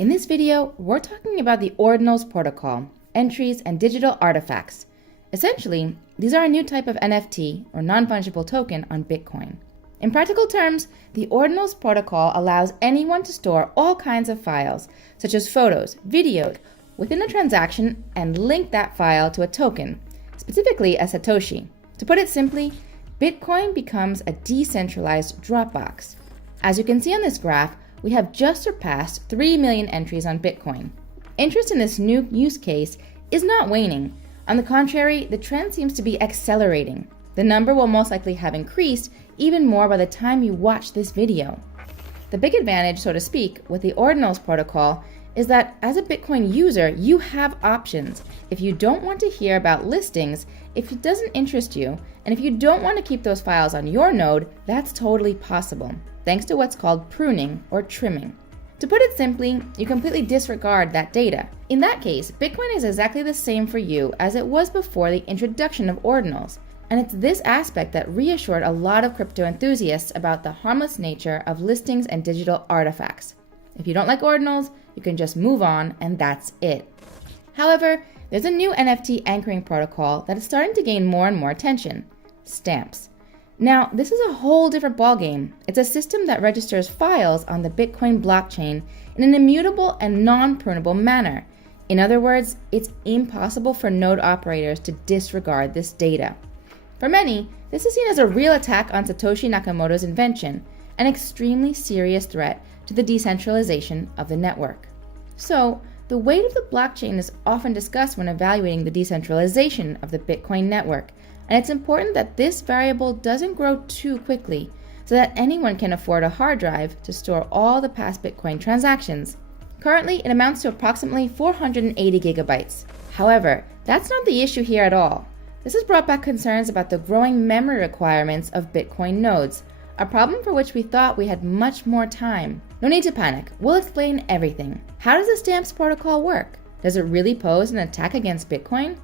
In this video, we're talking about the ordinals protocol, entries, and digital artifacts. Essentially, these are a new type of NFT, or non-fungible token, on Bitcoin. In practical terms, the ordinals protocol allows anyone to store all kinds of files, such as photos, videos, within a transaction and link that file to a token, specifically a Satoshi. To put it simply, Bitcoin becomes a decentralized Dropbox. As you can see on this graph, we have just surpassed 3 million entries on Bitcoin. Interest in this new use case is not waning. On the contrary, the trend seems to be accelerating. The number will most likely have increased even more by the time you watch this video. The big advantage, so to speak, with the ordinals protocol is that as a Bitcoin user, you have options. If you don't want to hear about listings, if it doesn't interest you, and if you don't want to keep those files on your node, that's totally possible, thanks to what's called pruning or trimming. To put it simply, you completely disregard that data. In that case, Bitcoin is exactly the same for you as it was before the introduction of ordinals. And it's this aspect that reassured a lot of crypto enthusiasts about the harmless nature of listings and digital artifacts. If you don't like ordinals, you can just move on, and that's it. However, there's a new NFT anchoring protocol that is starting to gain more and more attention: stamps. Now, this is a whole different ballgame. It's a system that registers files on the Bitcoin blockchain in an immutable and non-prunable manner. In other words, it's impossible for node operators to disregard this data. For many, this is seen as a real attack on Satoshi Nakamoto's invention, an extremely serious threat to the decentralization of the network. So, the weight of the blockchain is often discussed when evaluating the decentralization of the Bitcoin network, and it's important that this variable doesn't grow too quickly so that anyone can afford a hard drive to store all the past Bitcoin transactions. Currently, it amounts to approximately 480 gigabytes. However, that's not the issue here at all. This has brought back concerns about the growing memory requirements of Bitcoin nodes, a problem for which we thought we had much more time. No need to panic, we'll explain everything. How does the stamps protocol work? Does it really pose an attack against Bitcoin?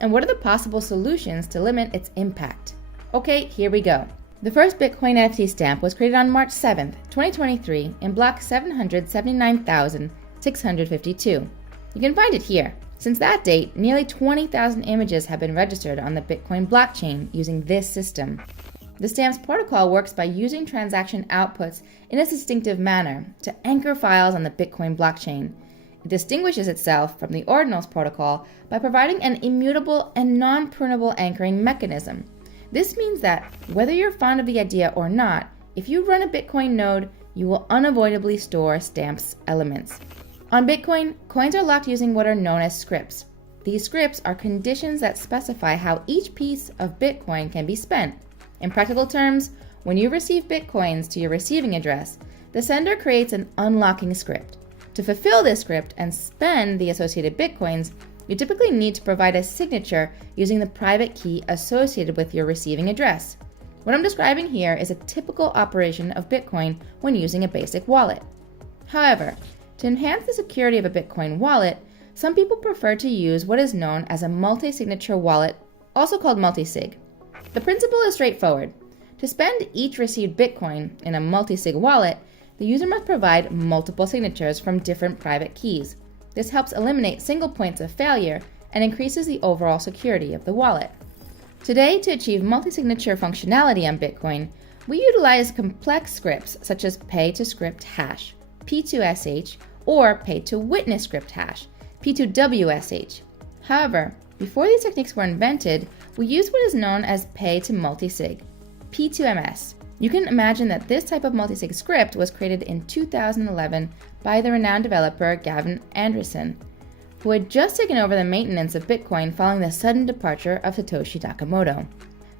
And what are the possible solutions to limit its impact? Okay, here we go. The first Bitcoin NFT stamp was created on March 7th, 2023 in block 779,652. You can find it here. Since that date, nearly 20,000 images have been registered on the Bitcoin blockchain using this system. The stamps protocol works by using transaction outputs in a distinctive manner to anchor files on the Bitcoin blockchain. It distinguishes itself from the ordinals protocol by providing an immutable and non-prunable anchoring mechanism. This means that whether you're fond of the idea or not, if you run a Bitcoin node, you will unavoidably store stamps elements. On Bitcoin, coins are locked using what are known as scripts. These scripts are conditions that specify how each piece of Bitcoin can be spent. In practical terms, when you receive Bitcoins to your receiving address, the sender creates an unlocking script. To fulfill this script and spend the associated Bitcoins, you typically need to provide a signature using the private key associated with your receiving address. What I'm describing here is a typical operation of Bitcoin when using a basic wallet. However, to enhance the security of a Bitcoin wallet, some people prefer to use what is known as a multi-signature wallet, also called multi-sig. The principle is straightforward. To spend each received Bitcoin in a multi-sig wallet, the user must provide multiple signatures from different private keys. This helps eliminate single points of failure and increases the overall security of the wallet. Today, to achieve multi-signature functionality on Bitcoin, we utilize complex scripts such as pay-to-script hash, P2SH, or pay-to-witness script hash, P2WSH. However, before these techniques were invented, we used what is known as pay-to-multisig, P2MS. You can imagine that this type of multisig script was created in 2011 by the renowned developer Gavin Andresen, who had just taken over the maintenance of Bitcoin following the sudden departure of Satoshi Nakamoto.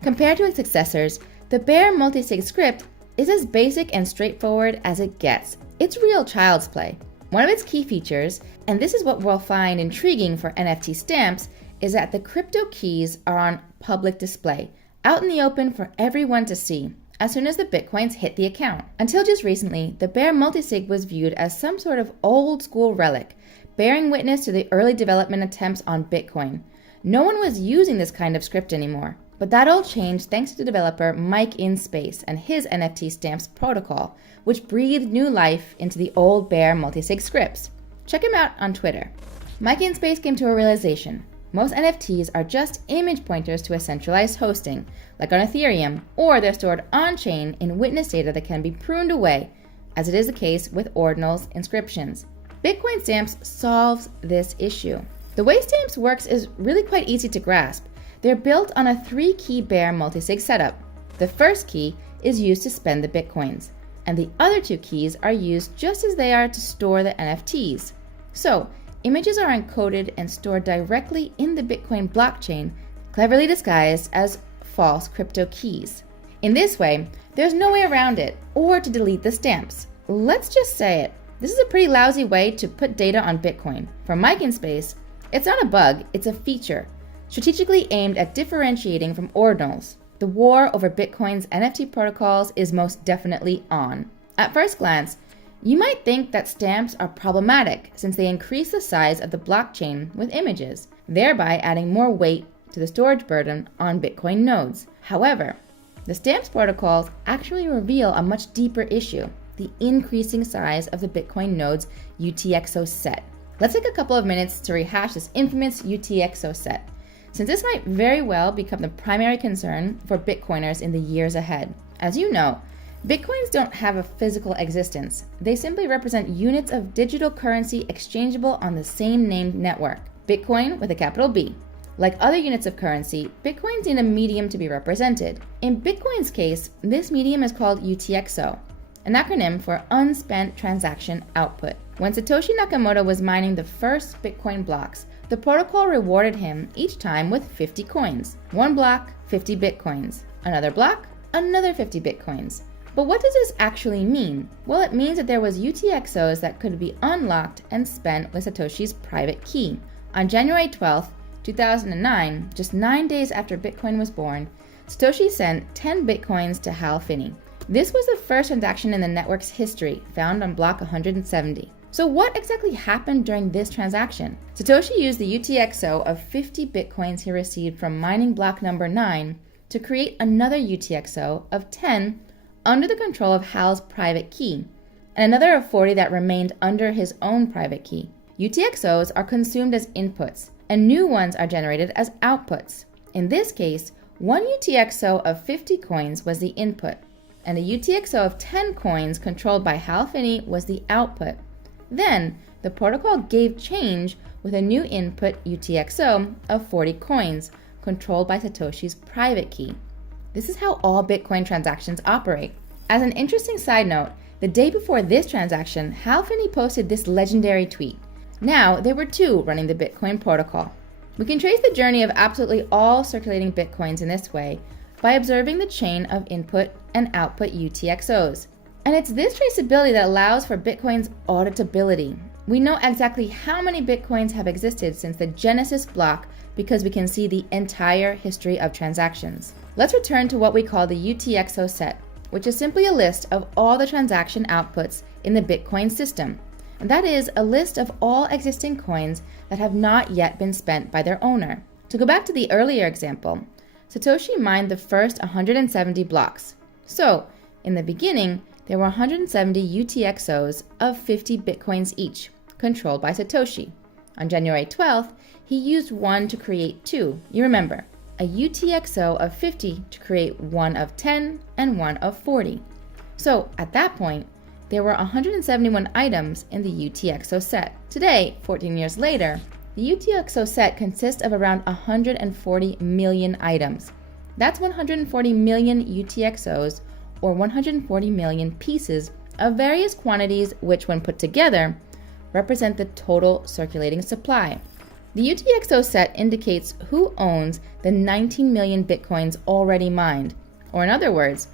Compared to its successors, the bare multisig script is as basic and straightforward as it gets. It's real child's play. One of its key features, and this is what we'll find intriguing for NFT stamps, is that the crypto keys are on public display, out in the open for everyone to see, as soon as the Bitcoins hit the account. Until just recently, the bare multisig was viewed as some sort of old school relic, bearing witness to the early development attempts on Bitcoin. No one was using this kind of script anymore. But that all changed thanks to the developer Mike in Space and his NFT stamps protocol, which breathed new life into the old bare multisig scripts. Check him out on Twitter. Mike in Space came to a realization. Most NFTs are just image pointers to a centralized hosting, like on Ethereum, or they're stored on-chain in witness data that can be pruned away, as it is the case with ordinals inscriptions. Bitcoin Stamps solves this issue. The way Stamps works is really quite easy to grasp. They're built on a 3-key bear multisig setup. The first key is used to spend the Bitcoins, and the other 2 keys are used just as they are to store the NFTs. So, images are encoded and stored directly in the Bitcoin blockchain, cleverly disguised as false crypto keys. In this way, there's no way around it or to delete the stamps. Let's just say it. This is a pretty lousy way to put data on Bitcoin. For Mike in Space, it's not a bug, it's a feature, strategically aimed at differentiating from ordinals. The war over Bitcoin's NFT protocols is most definitely on. At first glance, you might think that stamps are problematic since they increase the size of the blockchain with images, thereby adding more weight to the storage burden on Bitcoin nodes. However, the stamps protocols actually reveal a much deeper issue, the increasing size of the Bitcoin node's UTXO set. Let's take a couple of minutes to rehash this infamous UTXO set, since this might very well become the primary concern for Bitcoiners in the years ahead. As you know, Bitcoins don't have a physical existence. They simply represent units of digital currency exchangeable on the same named network, Bitcoin with a capital B. Like other units of currency, Bitcoins need a medium to be represented. In Bitcoin's case, this medium is called UTXO, an acronym for Unspent Transaction Output. When Satoshi Nakamoto was mining the first Bitcoin blocks, the protocol rewarded him each time with 50 coins. One block, 50 Bitcoins. Another block, another 50 Bitcoins. But what does this actually mean? Well, it means that there was UTXOs that could be unlocked and spent with Satoshi's private key. On January 12th, 2009, just 9 days after Bitcoin was born, Satoshi sent 10 Bitcoins to Hal Finney. This was the first transaction in the network's history, found on block 170. So what exactly happened during this transaction? Satoshi used the UTXO of 50 Bitcoins he received from mining block number 9 to create another UTXO of 10 under the control of Hal's private key, and another of 40 that remained under his own private key. UTXOs are consumed as inputs, and new ones are generated as outputs. In this case, one UTXO of 50 coins was the input, and a UTXO of 10 coins controlled by Hal Finney was the output. Then, the protocol gave change with a new input UTXO of 40 coins, controlled by Satoshi's private key. This is how all Bitcoin transactions operate. As an interesting side note, the day before this transaction, Hal Finney posted this legendary tweet. Now, there were 2 running the Bitcoin protocol. We can trace the journey of absolutely all circulating Bitcoins in this way by observing the chain of input and output UTXOs. And it's this traceability that allows for Bitcoin's auditability. We know exactly how many Bitcoins have existed since the Genesis block because we can see the entire history of transactions. Let's return to what we call the UTXO set, which is simply a list of all the transaction outputs in the Bitcoin system. And that is a list of all existing coins that have not yet been spent by their owner. To go back to the earlier example, Satoshi mined the first 170 blocks. So, in the beginning, there were 170 UTXOs of 50 Bitcoins each, controlled by Satoshi. On January 12th, he used one to create 2. You remember, a UTXO of 50 to create one of 10 and one of 40. So, at that point, there were 171 items in the UTXO set. Today, 14 years later, the UTXO set consists of around 140 million items. That's 140 million UTXOs, or 140 million pieces of various quantities which, when put together, represent the total circulating supply. The UTXO set indicates who owns the 19 million Bitcoins already mined, or in other words,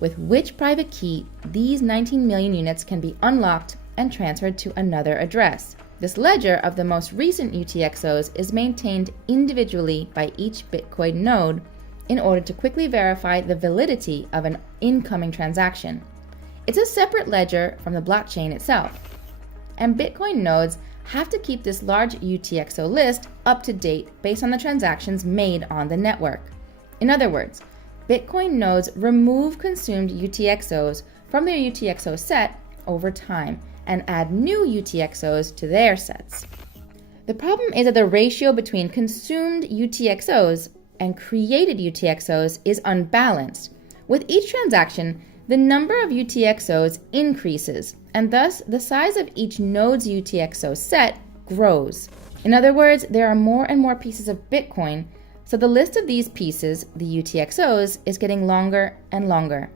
with which private key these 19 million units can be unlocked and transferred to another address. This ledger of the most recent UTXOs is maintained individually by each Bitcoin node in order to quickly verify the validity of an incoming transaction. It's a separate ledger from the blockchain itself, and Bitcoin nodes have to keep this large UTXO list up to date based on the transactions made on the network. In other words, Bitcoin nodes remove consumed UTXOs from their UTXO set over time and add new UTXOs to their sets. The problem is that the ratio between consumed UTXOs and created UTXOs is unbalanced. With each transaction, the number of UTXOs increases, and thus the size of each node's UTXO set grows. In other words, there are more and more pieces of Bitcoin, so the list of these pieces, the UTXOs, is getting longer and longer.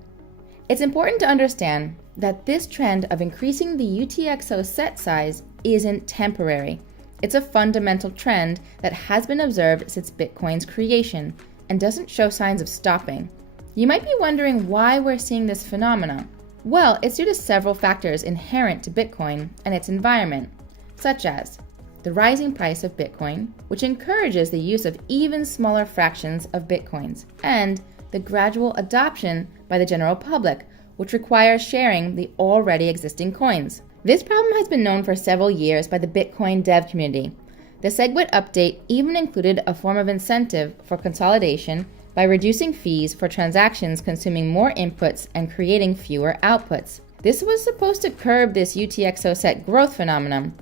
It's important to understand that this trend of increasing the UTXO set size isn't temporary. It's a fundamental trend that has been observed since Bitcoin's creation and doesn't show signs of stopping. You might be wondering why we're seeing this phenomenon. Well, it's due to several factors inherent to Bitcoin and its environment, such as the rising price of Bitcoin, which encourages the use of even smaller fractions of Bitcoins, and the gradual adoption by the general public, which requires sharing the already existing coins. This problem has been known for several years by the Bitcoin dev community. The SegWit update even included a form of incentive for consolidation by reducing fees for transactions consuming more inputs and creating fewer outputs. This was supposed to curb this UTXO set growth phenomenon.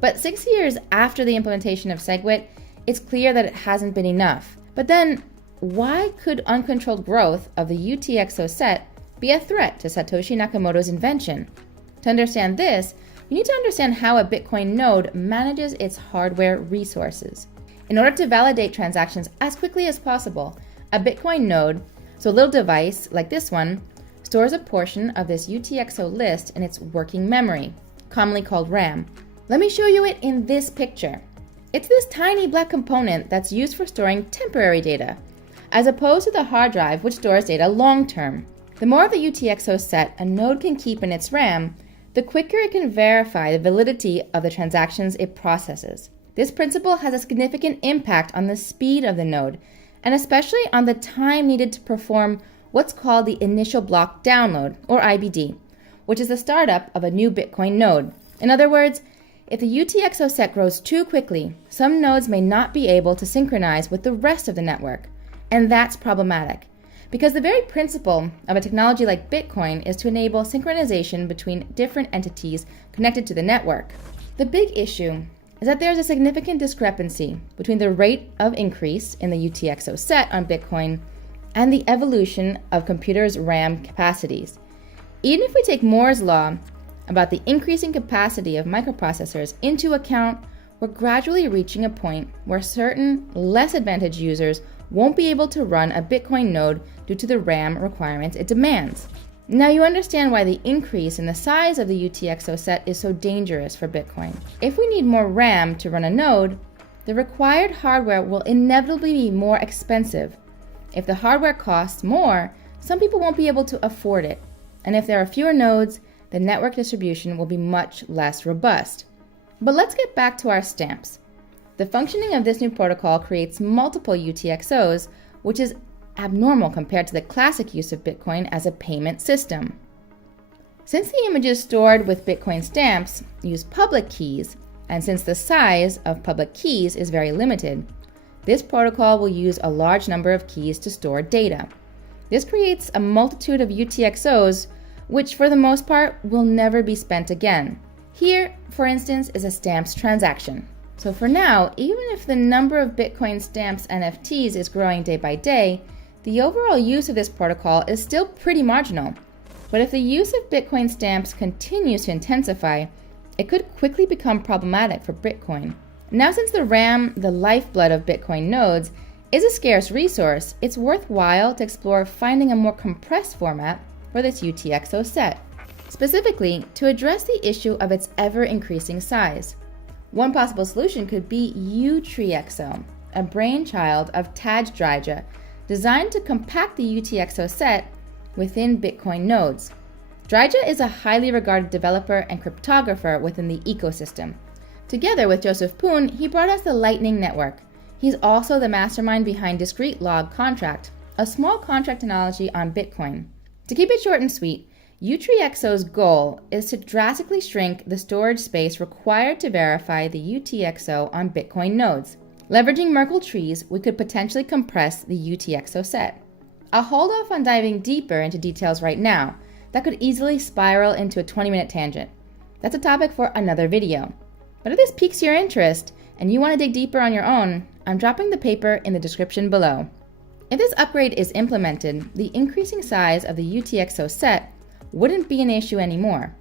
But 6 years after the implementation of SegWit, it's clear that it hasn't been enough. But then, why could uncontrolled growth of the UTXO set be a threat to Satoshi Nakamoto's invention? To understand this, you need to understand how a Bitcoin node manages its hardware resources. In order to validate transactions as quickly as possible, a Bitcoin node, so a little device like this one, stores a portion of this UTXO list in its working memory, commonly called RAM. Let me show you it in this picture. It's this tiny black component that's used for storing temporary data, as opposed to the hard drive which stores data long term. The more of the UTXO set a node can keep in its RAM, the quicker it can verify the validity of the transactions it processes. This principle has a significant impact on the speed of the node, and especially on the time needed to perform what's called the initial block download, or IBD, which is the startup of a new Bitcoin node. In other words, if the UTXO set grows too quickly, some nodes may not be able to synchronize with the rest of the network, and that's problematic, because the very principle of a technology like Bitcoin is to enable synchronization between different entities connected to the network. The big issue is that there's a significant discrepancy between the rate of increase in the UTXO set on Bitcoin and the evolution of computers' RAM capacities. Even if we take Moore's law about the increasing capacity of microprocessors into account, we're gradually reaching a point where certain less advantaged users won't be able to run a Bitcoin node due to the RAM requirements it demands. Now you understand why the increase in the size of the UTXO set is so dangerous for Bitcoin. If we need more RAM to run a node, the required hardware will inevitably be more expensive. If the hardware costs more, some people won't be able to afford it. And if there are fewer nodes, the network distribution will be much less robust. But let's get back to our stamps. The functioning of this new protocol creates multiple UTXOs, which is abnormal compared to the classic use of Bitcoin as a payment system. Since the images stored with Bitcoin stamps use public keys, and since the size of public keys is very limited, this protocol will use a large number of keys to store data. This creates a multitude of UTXOs, which for the most part will never be spent again. Here, for instance, is a stamps transaction. So for now, even if the number of Bitcoin stamps NFTs is growing day by day, the overall use of this protocol is still pretty marginal. But if the use of Bitcoin stamps continues to intensify, it could quickly become problematic for Bitcoin. Now, since the RAM, the lifeblood of Bitcoin nodes, is a scarce resource, it's worthwhile to explore finding a more compressed format for this UTXO set, specifically to address the issue of its ever-increasing size. One possible solution could be UTXO, a brainchild of Taj Dryja, designed to compact the UTXO set within Bitcoin nodes. Dryja is a highly regarded developer and cryptographer within the ecosystem. Together with Joseph Poon, he brought us the Lightning Network. He's also the mastermind behind Discrete Log Contract, a small contract analogy on Bitcoin. To keep it short and sweet, UTXO's goal is to drastically shrink the storage space required to verify the UTXO on Bitcoin nodes. Leveraging Merkle trees, we could potentially compress the UTXO set. I'll hold off on diving deeper into details right now. That could easily spiral into a 20-minute tangent. That's a topic for another video. But if this piques your interest and you want to dig deeper on your own, I'm dropping the paper in the description below. If this upgrade is implemented, the increasing size of the UTXO set wouldn't be an issue anymore.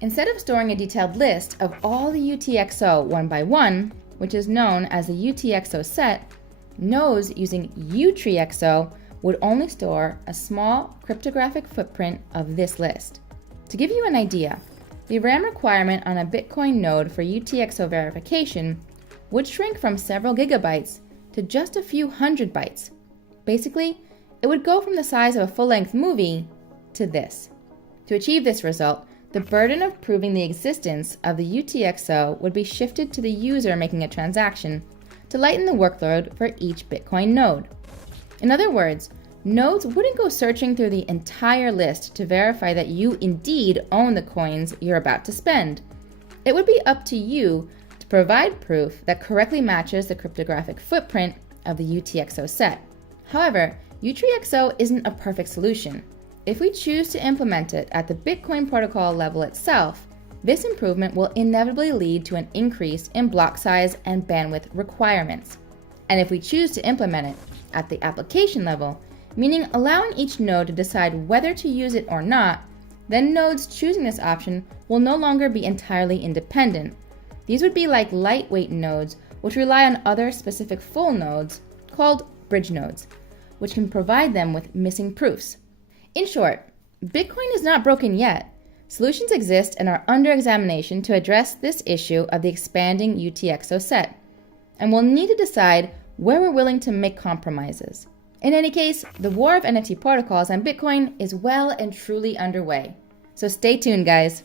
Instead of storing a detailed list of all the UTXO one by one, which is known as the UTXO set, nodes using UTXO would only store a small cryptographic footprint of this list. To give you an idea, the RAM requirement on a Bitcoin node for UTXO verification would shrink from several gigabytes to just a few hundred bytes. Basically, it would go from the size of a full-length movie to this. To achieve this result, the burden of proving the existence of the UTXO would be shifted to the user making a transaction to lighten the workload for each Bitcoin node. In other words, nodes wouldn't go searching through the entire list to verify that you indeed own the coins you're about to spend. It would be up to you to provide proof that correctly matches the cryptographic footprint of the UTXO set. However, UTXO isn't a perfect solution. If we choose to implement it at the Bitcoin protocol level itself, this improvement will inevitably lead to an increase in block size and bandwidth requirements. And if we choose to implement it at the application level, meaning allowing each node to decide whether to use it or not, then nodes choosing this option will no longer be entirely independent. These would be like lightweight nodes, which rely on other specific full nodes called bridge nodes, which can provide them with missing proofs. In short, Bitcoin is not broken yet. Solutions exist and are under examination to address this issue of the expanding UTXO set, and we'll need to decide where we're willing to make compromises. In any case, the war of NFT protocols on Bitcoin is well and truly underway. So stay tuned, guys.